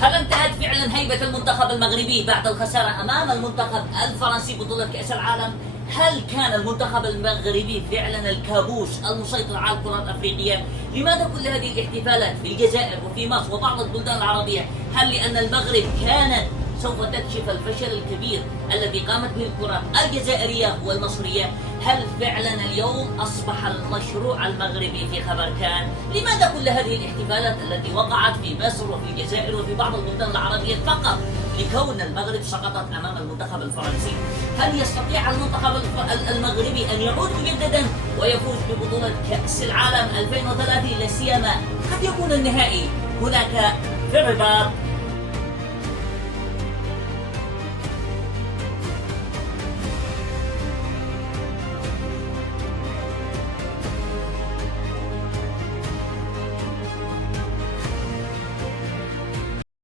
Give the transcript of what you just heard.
هل انتهت فعلا هيبة المنتخب المغربي بعد الخسارة أمام المنتخب الفرنسي بطولة كأس العالم؟ هل كان المنتخب المغربي فعلا الكابوس المسيطر على الكرة الأفريقية؟ لماذا كل هذه الاحتفالات في الجزائر وفي مصر وبعض البلدان العربية؟ هل لأن المغرب كانت سوف تكشف الفشل الكبير الذي قامت به الكرة الجزائرية والمصرية؟ هل فعلا اليوم أصبح المشروع المغربي في خبر كان؟ لماذا كل هذه الاحتفالات التي وقعت في مصر وفي الجزائر وفي بعض البلدان العربية فقط لكون المغرب سقطت أمام المنتخب الفرنسي؟ هل يستطيع المنتخب المغربي أن يعود مجددا ويفوز ببطولة كأس العالم 2030 لا سيما قد يكون النهائي هناك في الرباط